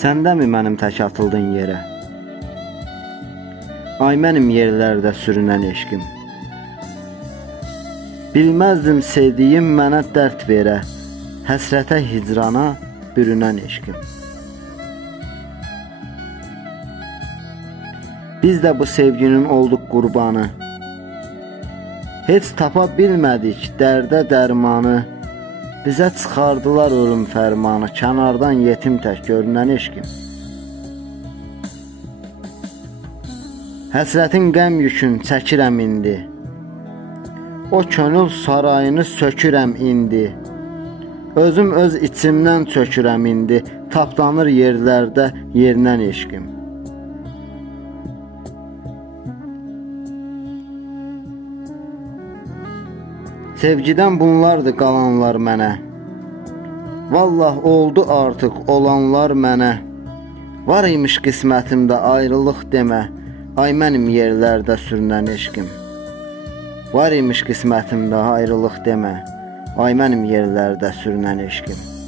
Səndəmi mənim tək atıldığın yerə? Ay mənim yerlərdə sürünən eşqim. Bilməzdim sevdiyim mənə dərd verə, həsrətə hicrana bürünən eşqim. Biz də bu sevginin olduq qurbanı. Heç tapa bilmədik dərdə dərmanı. Bizə çıxardılar ölüm fərmanı, kənardan yetim tək görünən eşqim. Həsrətin qəm yükün çəkirəm indi. O könül sarayını sökürəm indi. Özüm öz içimdən çökürəm indi. Tapdanır yerlərdə yerinən eşqim. Sevgidən bunlardı qalanlar mənə. Vallah oldu artıq olanlar mənə. Var imiş qismətimdə ayrılıq demə. Ay mənim yerlərdə sürünən eşqim. Var imiş qismətimdə ayrılıq demə. Ay mənim yerlərdə sürünən eşqim.